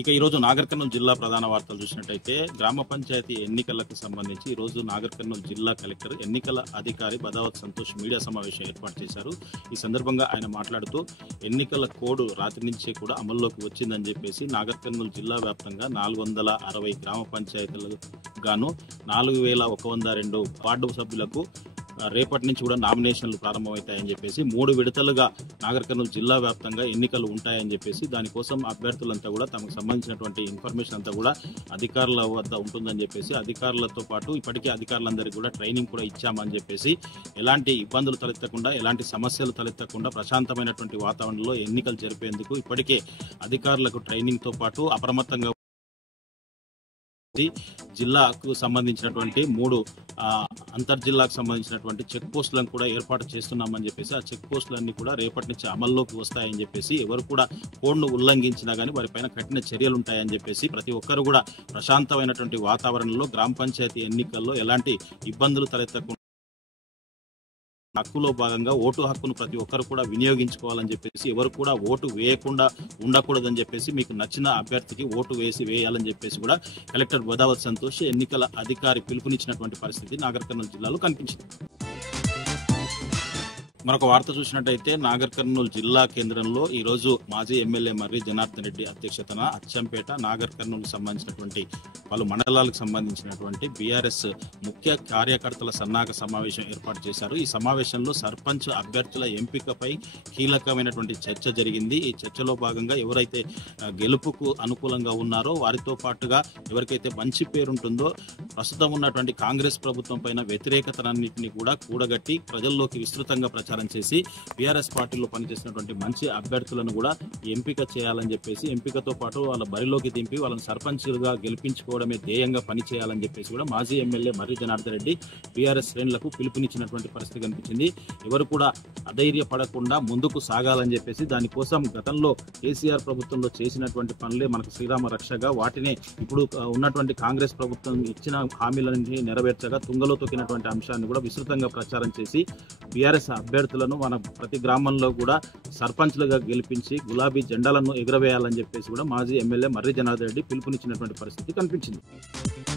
ఇక ఈరోజు నాగర్ కర్నూలు జిల్లా ప్రధాన వార్తలు చూసినట్టయితే గ్రామ పంచాయతీ ఎన్నికలకు సంబంధించి ఈరోజు నాగర్ కర్నూలు జిల్లా కలెక్టర్ ఎన్నికల అధికారి బదావత్ సంతోష్ మీడియా సమావేశం ఏర్పాటు చేశారు. ఈ సందర్భంగా ఆయన మాట్లాడుతూ ఎన్నికల కోడ్ రాత్రి నుంచే కూడా అమల్లోకి వచ్చిందని చెప్పేసి నాగర్ కర్నూలు జిల్లా వ్యాప్తంగా 460 గ్రామ పంచాయతీలకు గాను 4102 వార్డు సభ్యులకు రేపటి నుంచి కూడా నామినేషన్లు ప్రారంభమవుతాయని చెప్పేసి 3 విడతలుగా నాగర్ కర్నూలు జిల్లా వ్యాప్తంగా ఎన్నికలు ఉంటాయని చెప్పేసి దానికోసం అభ్యర్థులంతా కూడా తమకు సంబంధించినటువంటి ఇన్ఫర్మేషన్ అంతా కూడా అధికారుల వద్ద ఉంటుందని చెప్పేసి అధికారులతో పాటు ఇప్పటికే అధికారులందరికీ కూడా ట్రైనింగ్ కూడా ఇచ్చామని చెప్పేసి ఎలాంటి ఇబ్బందులు తలెత్తకుండా ఎలాంటి సమస్యలు తలెత్తకుండా ప్రశాంతమైనటువంటి వాతావరణంలో ఎన్నికలు జరిపేందుకు ఇప్పటికే అధికారులకు ట్రైనింగ్తో పాటు అప్రమత్తంగా జిల్లాకు సంబంధించినటువంటి 3 అంతర్జిల్లాకు సంబంధించినటువంటి చెక్ పోస్టులను కూడా ఏర్పాటు చేస్తున్నామని చెప్పేసి ఆ చెక్ పోస్టులన్నీ కూడా రేపటి నుంచి అమల్లోకి వస్తాయని చెప్పేసి ఎవరు కూడా కోడ్ను ఉల్లంఘించినా కానీ వారిపైన కఠిన చర్యలు ఉంటాయని చెప్పేసి ప్రతి ఒక్కరు కూడా ప్రశాంతమైనటువంటి వాతావరణంలో గ్రామ పంచాయతీ ఎన్నికల్లో ఎలాంటి ఇబ్బందులు తలెత్తకుండా హక్కులో భాగంగా ఓటు హక్కును ప్రతి ఒక్కరు కూడా వినియోగించుకోవాలని చెప్పేసి ఎవరు కూడా ఓటు వేయకుండా ఉండకూడదని చెప్పేసి మీకు నచ్చిన అభ్యర్థికి ఓటు వేయాలని చెప్పేసి కూడా కలెక్టర్ బదావత్ సంతోష్ ఎన్నికల అధికారి పిలుపునిచ్చినటువంటి పరిస్థితి నాగర్ కర్నూలు జిల్లాలో కనిపించింది. మరొక వార్త చూసినట్టయితే నాగర్ కర్నూలు జిల్లా కేంద్రంలో ఈ రోజు మాజీ ఎమ్మెల్యే మర్రి జనార్దన్ రెడ్డి అధ్యక్షతన అచ్చంపేట నాగర్ కర్నూలు సంబంధించినటువంటి పలు మండలాలకు సంబంధించినటువంటి బీఆర్ఎస్ ముఖ్య కార్యకర్తల సన్నాహక సమావేశం ఏర్పాటు చేశారు. ఈ సమావేశంలో సర్పంచ్ అభ్యర్థుల ఎంపికపై కీలకమైనటువంటి చర్చ జరిగింది. ఈ చర్చలో భాగంగా ఎవరైతే గెలుపుకు అనుకూలంగా ఉన్నారో వారితో పాటుగా ఎవరికైతే మంచి పేరుంటుందో ప్రస్తుతం ఉన్నటువంటి కాంగ్రెస్ ప్రభుత్వం పైన వ్యతిరేకతలన్నింటినీ కూడా కూడగట్టి ప్రజల్లోకి విస్తృతంగా ప్రచారం చేసి బీఆర్ఎస్ పార్టీలో పనిచేసినటువంటి మంచి అభ్యర్థులను కూడా ఎంపిక చేయాలని చెప్పేసి ఎంపికతో పాటు వాళ్ళ బరిలోకి దింపి వాళ్ళని సర్పంచ్లుగా గెలిపించుకోవడమే ధ్యేయంగా పనిచేయాలని చెప్పేసి కూడా మాజీ ఎమ్మెల్యే మర్రి జనార్దన్ రెడ్డి బీఆర్ఎస్ శ్రేణులకు పిలుపునిచ్చినటువంటి పరిస్థితి కనిపించింది. ఎవరు కూడా అధైర్యపడకుండా ముందుకు సాగాలని చెప్పేసి దానికోసం గతంలో కేసీఆర్ ప్రభుత్వంలో చేసినటువంటి పనులే మనకు శ్రీరామ రక్షగా వాటినే ఇప్పుడు ఉన్నటువంటి కాంగ్రెస్ ప్రభుత్వం ఇచ్చిన హామీలన్నీ నెరవేర్చగా తుంగలో తొక్కినటువంటి అంశాన్ని కూడా విస్తృతంగా ప్రచారం చేసి బీఆర్ఎస్ అభ్యర్థులను మన ప్రతి గ్రామంలో కూడా సర్పంచ్లుగా గెలిపించి గులాబీ జెండాలను ఎగురవేయాలని చెప్పేసి కూడా మాజీ ఎమ్మెల్యే మర్రి జనార్దన్ రెడ్డి పిలుపునిచ్చినటువంటి పరిస్థితి కనిపించింది.